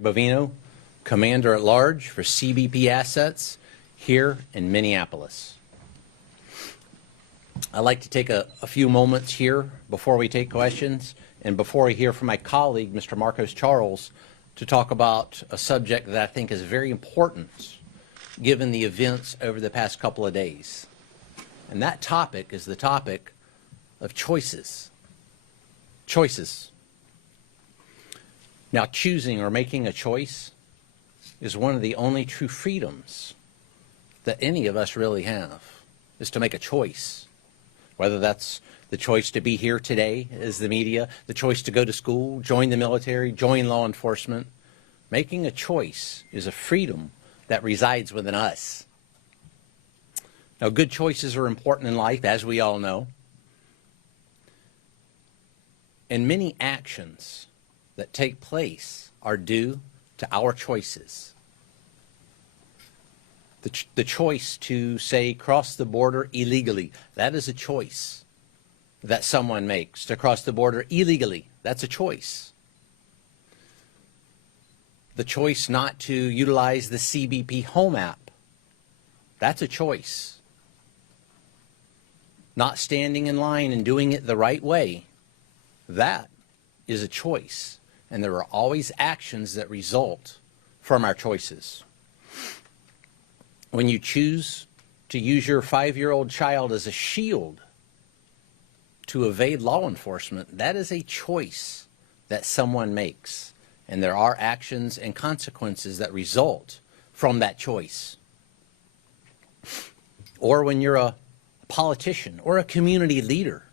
Bovino, Commander at Large for CBP Assets here in Minneapolis. I'd like to take a few moments here before we take questions and before we hear from my colleague, Mr. Marcos Charles, to talk about a subject that I think is very important given the events over the past couple of days. And that topic is the topic of choices. Choices. Now, choosing or making a choice is one of the only true freedoms that any of us really have, is to make a choice. Whether that's the choice to be here today as the media, the choice to go to school, join the military, join law enforcement. Making a choice is a freedom that resides within us. Now, good choices are important in life, as we all know. And many actions that take place are due to our choices. The choice to, say, cross the border illegally, that is a choice that someone makes. To cross the border illegally, that's a choice. The choice not to utilize the CBP Home app, that's a choice. Not standing in line and doing it the right way, that is a choice. And there are always actions that result from our choices. When you choose to use your 5-year-old child as a shield to evade law enforcement, that is a choice that someone makes. And there are actions and consequences that result from that choice. Or when you're a politician or a community leader,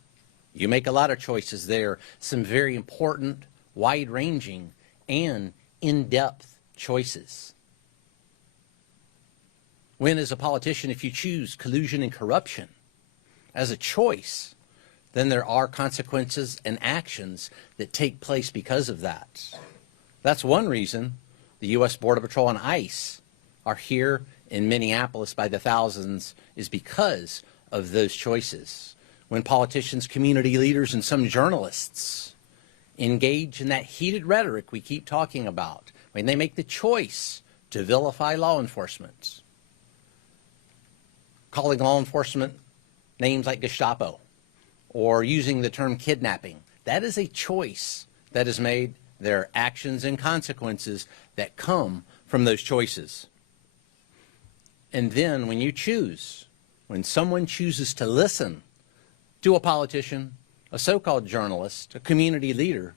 you make a lot of choices there, some very important, wide-ranging, and in-depth choices. When, as a politician, if you choose collusion and corruption as a choice, then there are consequences and actions that take place because of that. That's one reason the U.S. Border Patrol and ICE are here in Minneapolis by the thousands, is because of those choices. When politicians, community leaders, and some journalists engage in that heated rhetoric we keep talking about, when they make the choice to vilify law enforcement, calling law enforcement names like Gestapo, or using the term kidnapping, that is a choice that is made. There are actions and consequences that come from those choices. And then when you choose, when someone chooses to listen to a politician, a so-called journalist, a community leader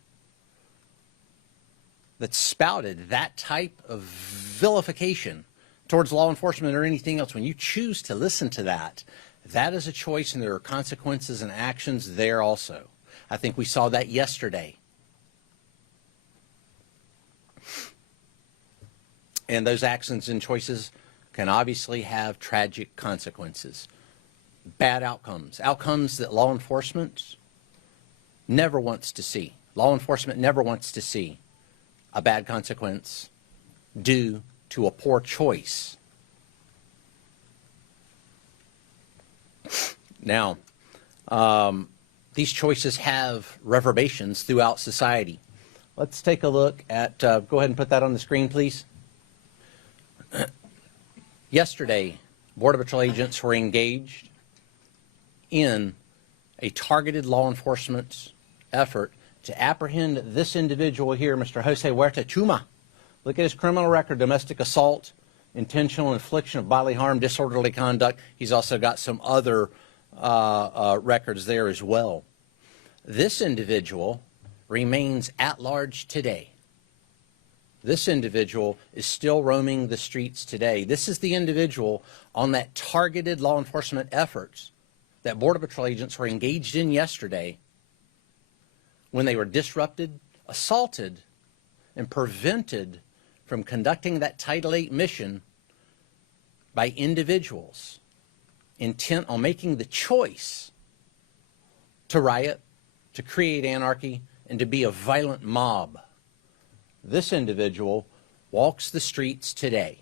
that spouted that type of vilification towards law enforcement or anything else, when you choose to listen to that, that is a choice, and there are consequences and actions there also. I think we saw that yesterday. And those actions and choices can obviously have tragic consequences, bad outcomes, outcomes that law enforcement never wants to see. Law enforcement never wants to see a bad consequence due to a poor choice. Now, these choices have reverberations throughout society. Let's take a look at, go ahead and put that on the screen, please. Yesterday, Border Patrol agents were engaged in a targeted law enforcement effort to apprehend this individual here, Mr. Jose Huerta Chuma. Look at his criminal record: domestic assault, intentional infliction of bodily harm, disorderly conduct. He's also got some other records there as well. This individual remains at large today. This individual is still roaming the streets today. This is the individual on that targeted law enforcement efforts that Border Patrol agents were engaged in yesterday when they were disrupted, assaulted, and prevented from conducting that Title VIII mission by individuals intent on making the choice to riot, to create anarchy, and to be a violent mob. This individual walks the streets today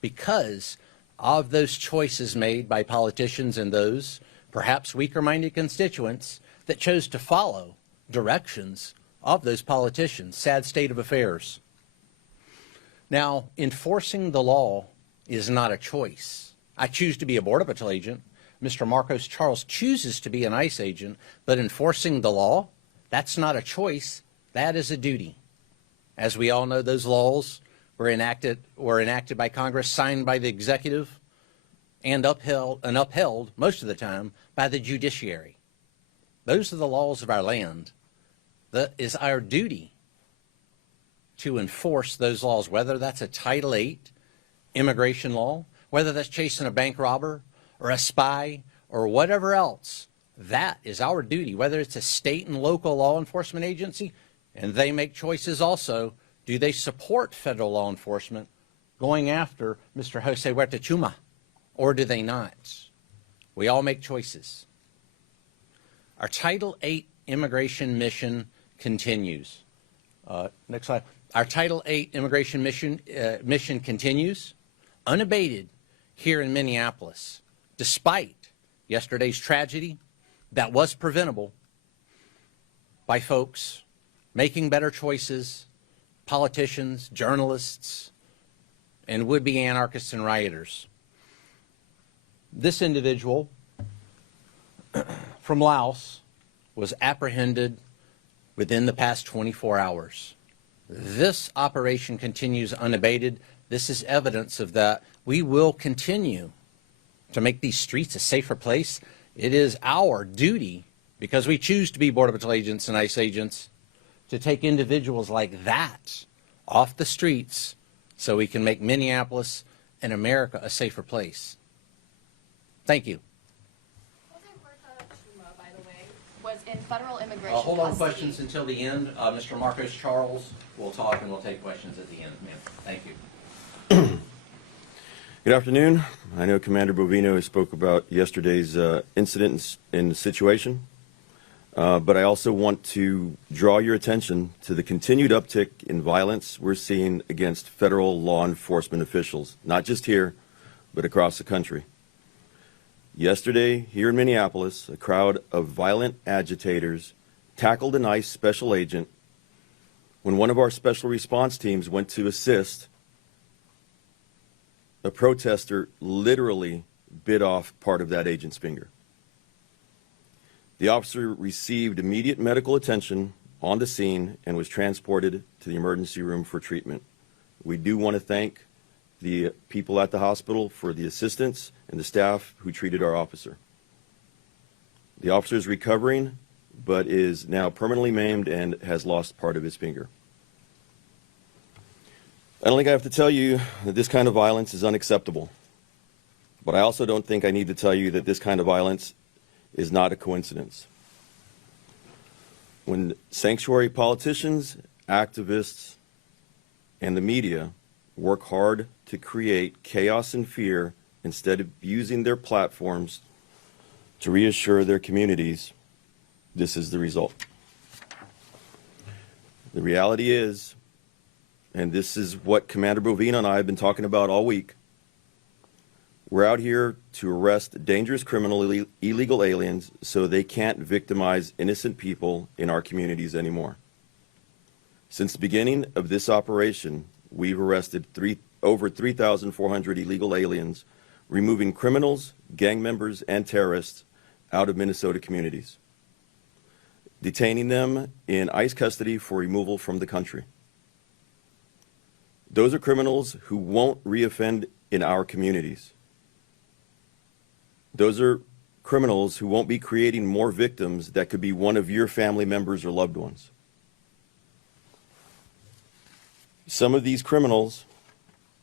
because of those choices made by politicians and those perhaps weaker-minded constituents that chose to follow directions of those politicians. Sad state of affairs. Now, enforcing the law is not a choice. I choose to be a Border Patrol agent. Mr. Marcos Charles chooses to be an ICE agent, but enforcing the law, that's not a choice. That is a duty. As we all know, those laws were enacted by Congress, signed by the executive, and upheld most of the time by the judiciary. Those are the laws of our land. That is our duty to enforce those laws, whether that's a Title VIII immigration law, whether that's chasing a bank robber or a spy or whatever else. That is our duty, whether it's a state and local law enforcement agency, and they make choices also. Do they support federal law enforcement going after Mr. Jose Huerta Chuma, or do they not? We all make choices. Our Title VIII immigration mission continues. Next slide. Our Title VIII immigration mission continues unabated here in Minneapolis, despite yesterday's tragedy that was preventable by folks making better choices, politicians, journalists, and would-be anarchists and rioters. This individual from Laos was apprehended within the past 24 hours. This operation continues unabated. This is evidence of that. We will continue to make these streets a safer place. It is our duty, because we choose to be Border Patrol agents and ICE agents, to take individuals like that off the streets so we can make Minneapolis and America a safer place. Thank you. Jose Huerta Chuma, by the way, was in federal immigration Hold on custody. questions until the end. Mr. Marcos Charles will talk, and we'll take questions at the end. Ma'am, thank you. Good afternoon. I know Commander Bovino spoke about yesterday's incident and situation, but I also want to draw your attention to the continued uptick in violence we're seeing against federal law enforcement officials, not just here, but across the country. Yesterday, here in Minneapolis, a crowd of violent agitators tackled an ICE special agent when one of our special response teams went to assist. A protester literally bit off part of that agent's finger. The officer received immediate medical attention on the scene and was transported to the emergency room for treatment. We do want to thank the people at the hospital for the assistance and the staff who treated our officer. The officer is recovering, but is now permanently maimed and has lost part of his finger. I don't think I have to tell you that this kind of violence is unacceptable, but I also don't think I need to tell you that this kind of violence is not a coincidence. When sanctuary politicians, activists, and the media work hard to create chaos and fear instead of using their platforms to reassure their communities, this is the result. The reality is, and this is what Commander Bovino and I have been talking about all week, we're out here to arrest dangerous criminal illegal aliens so they can't victimize innocent people in our communities anymore. Since the beginning of this operation, we've arrested over 3,400 illegal aliens, removing criminals, gang members, and terrorists out of Minnesota communities, detaining them in ICE custody for removal from the country. Those are criminals who won't reoffend in our communities. Those are criminals who won't be creating more victims that could be one of your family members or loved ones. Some of these criminals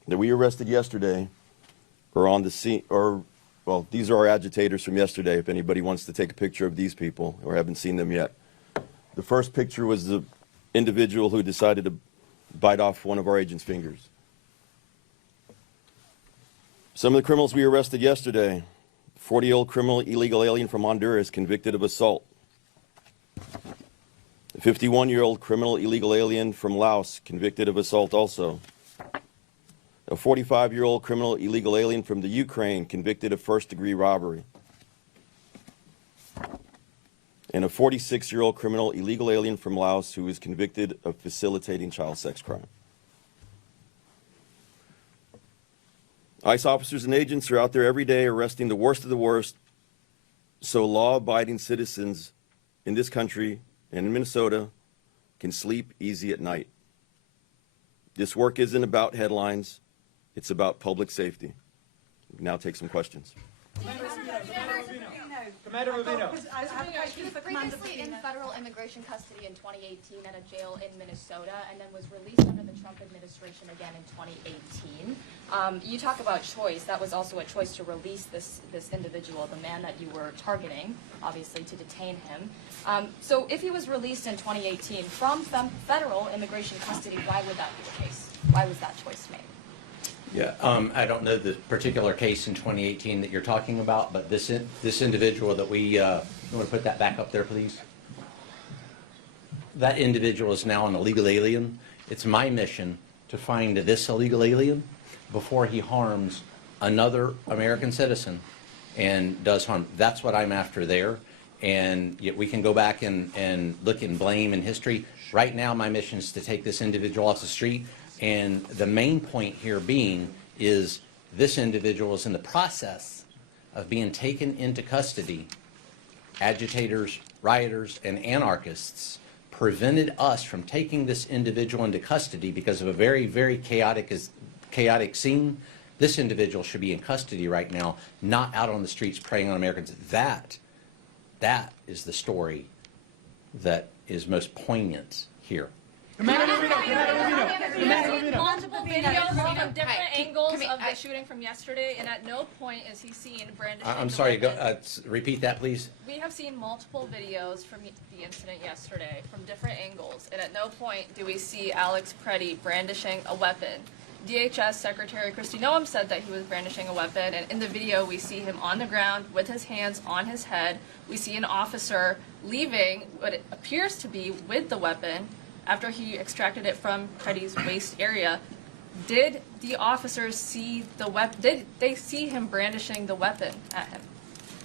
that we arrested yesterday are on the scene, well, these are our agitators from yesterday, if anybody wants to take a picture of these people or haven't seen them yet. The first picture was the individual who decided to bite off one of our agents' fingers. Some of the criminals we arrested yesterday: 40-year-old criminal illegal alien from Honduras convicted of assault. A 51-year-old criminal illegal alien from Laos convicted of assault also. A 45-year-old criminal illegal alien from the Ukraine convicted of first-degree robbery. And a 46-year-old criminal illegal alien from Laos who was convicted of facilitating child sex crime. ICE officers and agents are out there every day arresting the worst of the worst, so law-abiding citizens in this country and in Minnesota can sleep easy at night. This work isn't about headlines, it's about public safety. We can now take some questions. Commander Bovino. He was previously in federal immigration custody in 2018 at a jail in Minnesota, and then was released under the Trump administration again in 2018. You talk about choice. That was also a choice to release this individual, the man that you were targeting, obviously, to detain him. So if he was released in 2018 from federal immigration custody, why would that be the case? Why was that choice made? Yeah, I don't know the particular case in 2018 that you're talking about, but this individual that we, you want to put that back up there, please? That individual is now an illegal alien. It's my mission to find this illegal alien before he harms another American citizen and does harm. That's what I'm after there. And yet we can go back and look and blame in history. Right now, my mission is to take this individual off the street. And the main point here being is this individual is in the process of being taken into custody. Agitators, rioters, and anarchists prevented us from taking this individual into custody because of a very, very chaotic scene. This individual should be in custody right now, not out on the streets preying on Americans. That is the story that is most poignant here. Commander Bovino. We have seen multiple videos from different angles of the shooting from yesterday, and at no point is he seen brandishing. I'm sorry, repeat that, please. We have seen multiple videos from the incident yesterday from different angles, and at no point do we see Alex Pretti brandishing a weapon. DHS Secretary Kristi Noem said that he was brandishing a weapon, and in the video we see him on the ground with his hands on his head. We see an officer leaving what it appears to be with the weapon after he extracted it from Pretti's waist area. Did the officers see the weapon? Did they see him brandishing the weapon at him?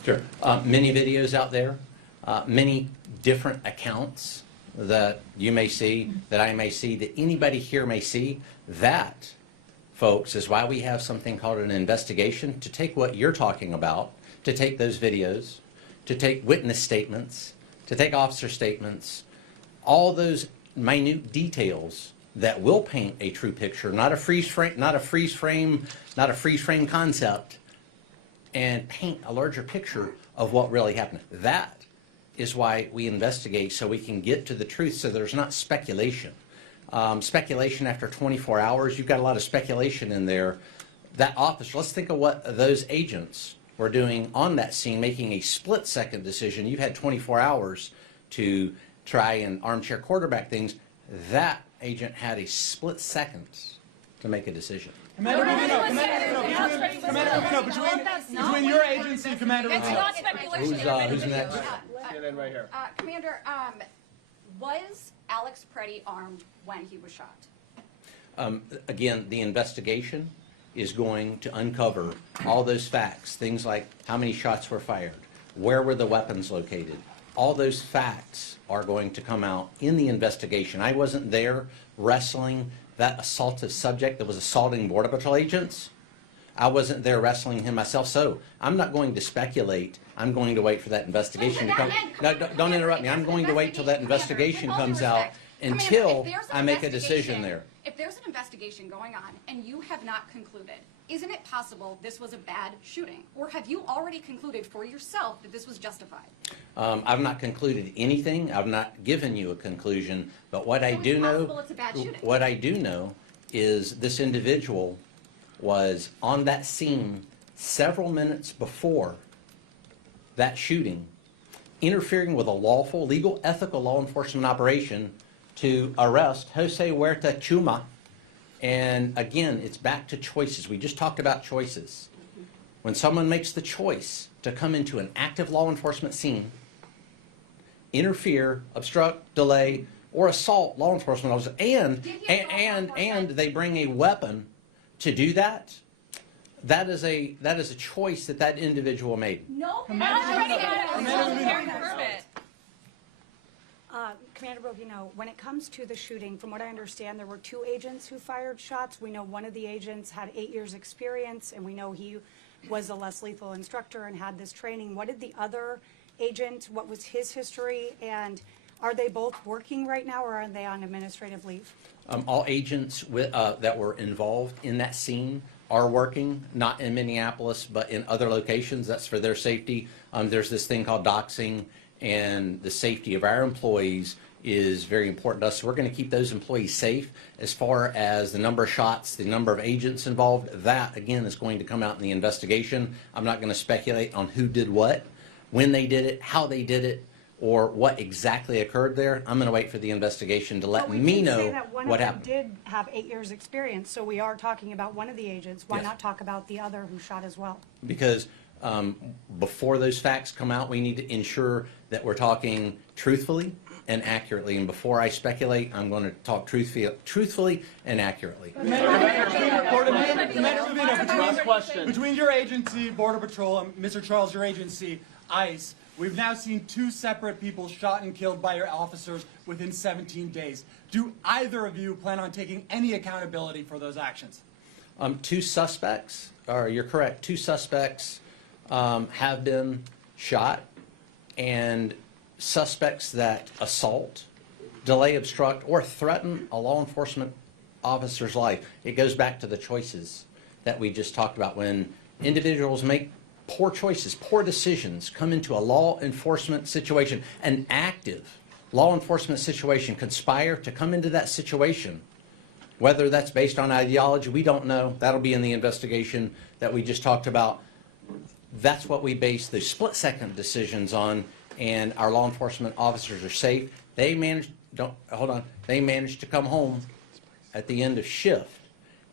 Sure. Many videos out there, many different accounts that you may see, that I may see, that anybody here may see. That, folks, is why we have something called an investigation, to take what you're talking about, to take those videos, to take witness statements, to take officer statements, all those minute details that will paint a true picture, not a freeze frame concept, and paint a larger picture of what really happened. That is why we investigate, so we can get to the truth, so there's not speculation. Speculation after 24 hours, you've got a lot of speculation in there. That officer, let's think of what those agents were doing on that scene, making a split-second decision. You've had 24 hours to try and armchair quarterback things. That agent had a split second to make a decision. Commander Bovino, between your agency and Commander It's Bovino. not speculation. Who's next? Stand right here. Commander, was Alex Pretti armed when he was shot? Again, the investigation is going to uncover all those facts, things like how many shots were fired, where were the weapons located. All those facts are going to come out in the investigation. I wasn't there wrestling that assaultive subject that was assaulting Border Patrol agents. I wasn't there wrestling him myself, so I'm not going to speculate. I'm going to wait for that investigation to come. No, don't interrupt me. I'm going to wait till that investigation comes out until I make a decision there. If there's an investigation going on and you have not concluded, isn't it possible this was a bad shooting? Or have you already concluded for yourself that this was justified? I've not concluded anything. I've not given you a conclusion. But what I do know, it's a bad shooting. what I do know is this individual was on that scene several minutes before that shooting, interfering with a lawful, legal, ethical law enforcement operation to arrest Jose Huerta Chuma. And again, it's back to choices. We just talked about choices. When someone makes the choice to come into an active law enforcement scene, interfere, obstruct, delay, or assault law enforcement officers, and they bring a weapon to do that, that is a choice that individual made. No, Permit. Commander Bovino, when it comes to the shooting, from what I understand, there were 2 agents who fired shots. We know one of the agents had 8 years experience, and we know he was a less lethal instructor and had this training. What did the other agent, what was his history, and are they both working right now, or are they on administrative leave? All agents that were involved in that scene are working, not in Minneapolis, but in other locations. That's for their safety. There's this thing called doxing, and the safety of our employees is very important to us. So we're going to keep those employees safe. As far as the number of shots, the number of agents involved, that, again, is going to come out in the investigation. I'm not going to speculate on who did what, when they did it, how they did it, or what exactly occurred there. I'm going to wait for the investigation to let me know what happened. But we did say that one of them did have 8 years experience, so we are talking about one of the agents. Why not talk about the other who shot as well? Because before those facts come out, we need to ensure that we're talking truthfully and accurately. And before I speculate, I'm going to talk truthfully and accurately. Between your agency, Border Patrol, and Mr. Charles, your agency, ICE, we've now seen 2 separate people shot and killed by your officers within 17 days. Do either of you plan on taking any accountability for those actions? 2 suspects, or you're correct, 2 suspects have been shot, and suspects that assault, delay, obstruct, or threaten a law enforcement officer's life. It goes back to the choices that we just talked about. When individuals make poor choices, poor decisions, come into a law enforcement situation, an active law enforcement situation, conspire to come into that situation, whether that's based on ideology, we don't know. That'll be in the investigation that we just talked about. That's what we base the split-second decisions on, and our law enforcement officers are safe. They managed, they managed to come home at the end of shift.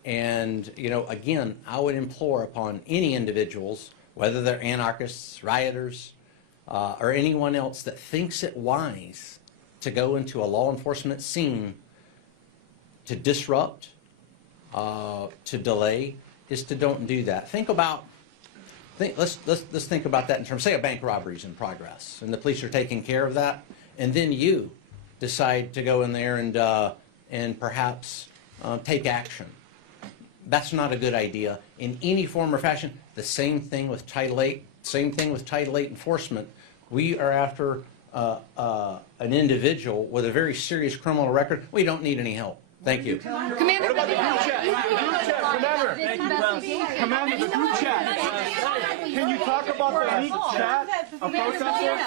And, you know, again, I would implore upon any individuals, whether they're anarchists, rioters, or anyone else that thinks it wise to go into a law enforcement scene to disrupt, to delay, is to don't do that. Let's think about that in terms, say a bank robbery is in progress and the police are taking care of that, and then you decide to go in there and perhaps take action. That's not a good idea in any form or fashion. The same thing with Title VIII. Same thing with Title VIII enforcement. We are after an individual with a very serious criminal record. We don't need any help. Thank you. Commander Bovino, Commander, the group chat. Can you talk about the leaked chat of protesters?